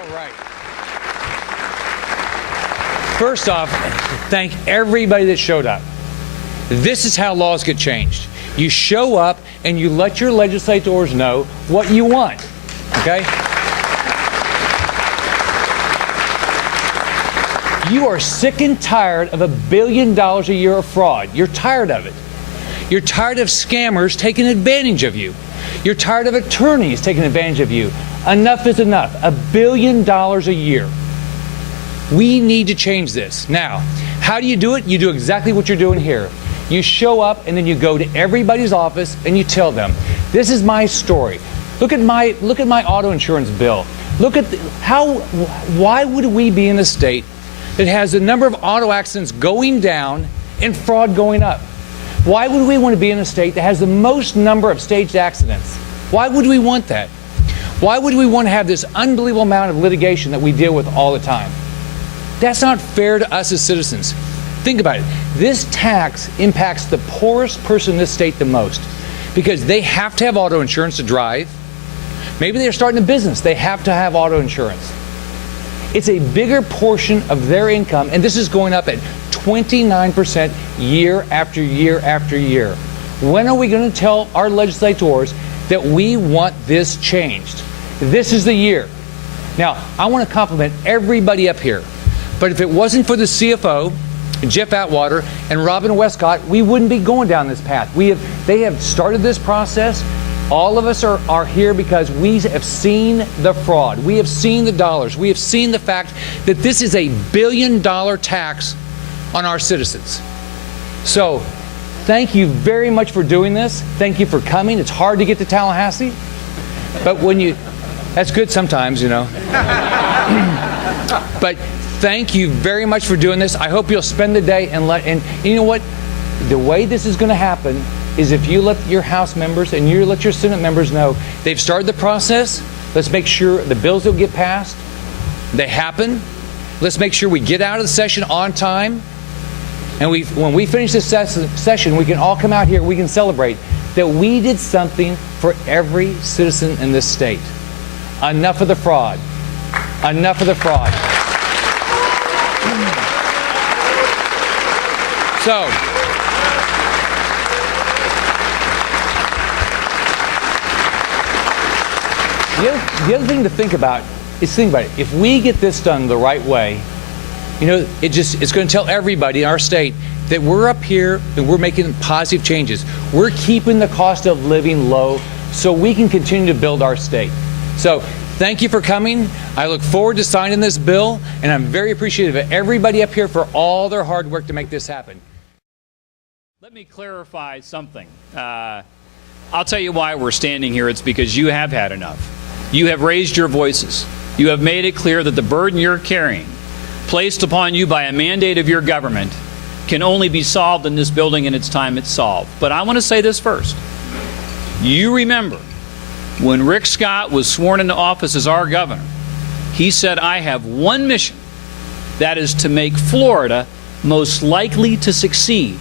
All right. First off, thank everybody that showed up. This is how laws get changed. You show up and you let your legislators know what you want, okay? You are sick and tired of $1 billion a year of fraud. You're tired of it. You're tired of scammers taking advantage of you. You're tired of attorneys taking advantage of you. Enough is enough. $1 billion a year. We need to change this. Now, how do you do it? You do exactly what you're doing here. You show up and then you go to everybody's office and you tell them, this is my story. Look at my auto insurance bill. Look at why would we be in a state that has the number of auto accidents going down and fraud going up? Why would we want to be in a state that has the most number of staged accidents? Why would we want that? Why would we want to have this unbelievable amount of litigation that we deal with all the time? That's not fair to us as citizens. Think about it. This tax impacts the poorest person in this state the most because they have to have auto insurance to drive. Maybe they're starting a business. They have to have auto insurance. It's a bigger portion of their income, and this is going up at 29% year after year after year. When are we going to tell our legislators that we want this changed? This is the year. Now, I want to compliment everybody up here. But if it wasn't for the CFO, Jeff Atwater, and Robin Westcott, we wouldn't be going down this path. They have started this process. All of us are here because we have seen the fraud. We have seen the dollars. We have seen the fact that this is a $1 billion tax on our citizens. So, thank you very much for doing this. Thank you for coming. It's hard to get to Tallahassee. But that's good sometimes, you know. But thank you very much for doing this. I hope you'll spend the day and you know what? The way this is going to happen is if you let your House members and you let your Senate members know they've started the process. Let's make sure the bills that get passed, they happen. Let's make sure we get out of the session on time. And when we finish this session, we can all come out here, we can celebrate that we did something for every citizen in this state. Enough of the fraud. Enough of the fraud. So, the other thing to think about is if we get this done the right way, you know, it's going to tell everybody in our state that we're up here and we're making positive changes. We're keeping the cost of living low so we can continue to build our state. So, thank you for coming. I look forward to signing this bill, and I'm very appreciative of everybody up here for all their hard work to make this happen. Let me clarify something. I'll tell you why we're standing here. It's because you have had enough. You have raised your voices. You have made it clear that the burden you're carrying, placed upon you by a mandate of your government, can only be solved in this building, and it's time it's solved. But I want to say this first. You remember when Rick Scott was sworn into office as our governor, he said, I have one mission, that is to make Florida most likely to succeed.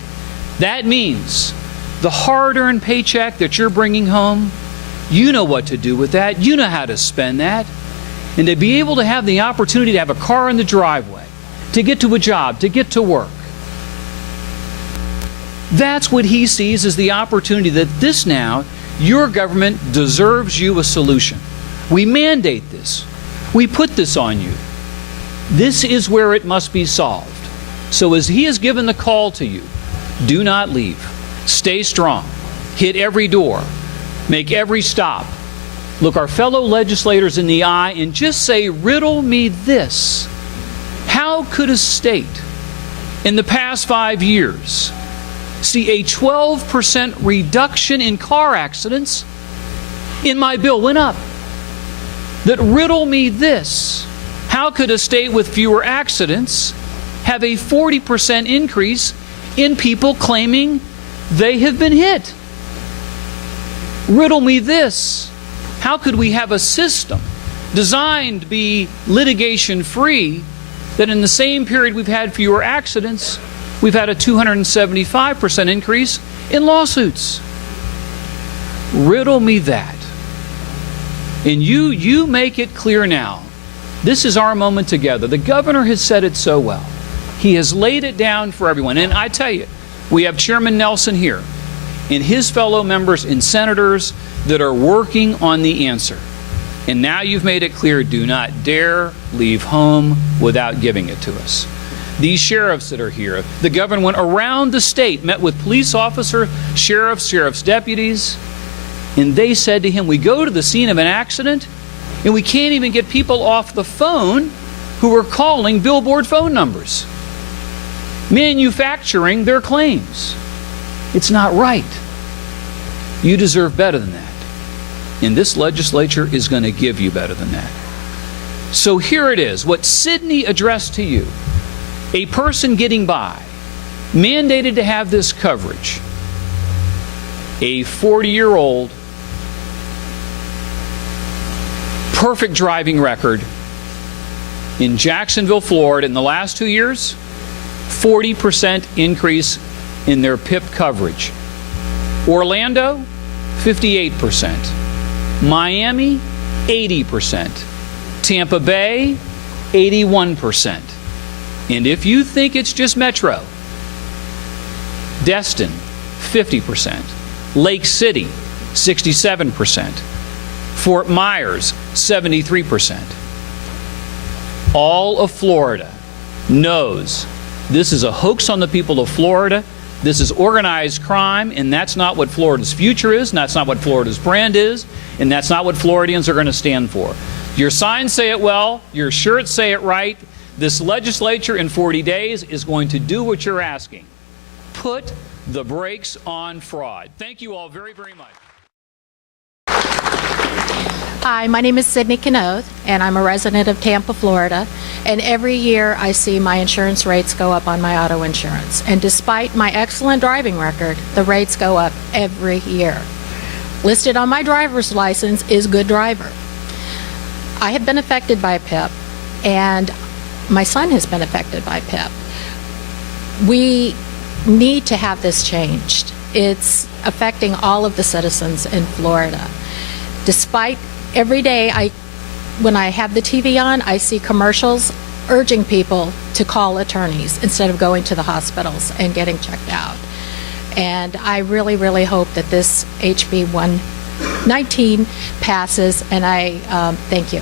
That means the hard-earned paycheck that you're bringing home, you know what to do with that. You know how to spend that. And to be able to have the opportunity to have a car in the driveway, to get to a job, to get to work. That's what he sees as the opportunity that this now, your government deserves you a solution. We mandate this. We put this on you. This is where it must be solved. So as he has given the call to you, do not leave. Stay strong. Hit every door. Make every stop. Look our fellow legislators in the eye and just say, riddle me this. How could a state in the past 5 years see a 12% reduction in car accidents? In my bill went up. That riddle me this. How could a state with fewer accidents have a 40% increase in people claiming they have been hit? Riddle me this. How could we have a system designed to be litigation-free that in the same period we've had fewer accidents, we've had a 275% increase in lawsuits? Riddle me that. And you make it clear now This is our moment together. The governor has said it so well. He has laid it down for everyone. And I tell you, we have Chairman Nelson here and his fellow members and senators that are working on the answer. And now you've made it clear, do not dare leave home without giving it to us. These sheriffs that are here, the governor went around the state, met with police officers, sheriff's deputies, and they said to him, we go to the scene of an accident and we can't even get people off the phone who are calling billboard phone numbers, manufacturing their claims. It's not right. You deserve better than that. And this legislature is going to give you better than that. So here it is, what Sidney addressed to you. A person getting by, mandated to have this coverage. A 40-year-old, perfect driving record in Jacksonville, Florida in the last 2 years, 40% increase in their PIP coverage. Orlando, 58%. Miami, 80%. Tampa Bay, 81%. And if you think it's just Metro, Destin, 50%. Lake City, 67%. Fort Myers, 73%. All of Florida knows this is a hoax on the people of Florida. This is organized crime, and that's not what Florida's future is, and that's not what Florida's brand is, and that's not what Floridians are going to stand for. Your signs say it well, your shirts say it right. This legislature in 40 days is going to do what you're asking. Put the brakes on fraud. Thank you all very, very much. Hi, my name is Sydney Canoth, and I'm a resident of Tampa, Florida. And every year I see my insurance rates go up on my auto insurance. And despite my excellent driving record, the rates go up every year. Listed on my driver's license is good driver. I have been affected by PIP, and my son has been affected by PIP. We need to have this changed. It's affecting all of the citizens in Florida. Despite every day when I have the TV on, I see commercials urging people to call attorneys instead of going to the hospitals and getting checked out. And I really, really hope that this HB 119 passes, and I thank you.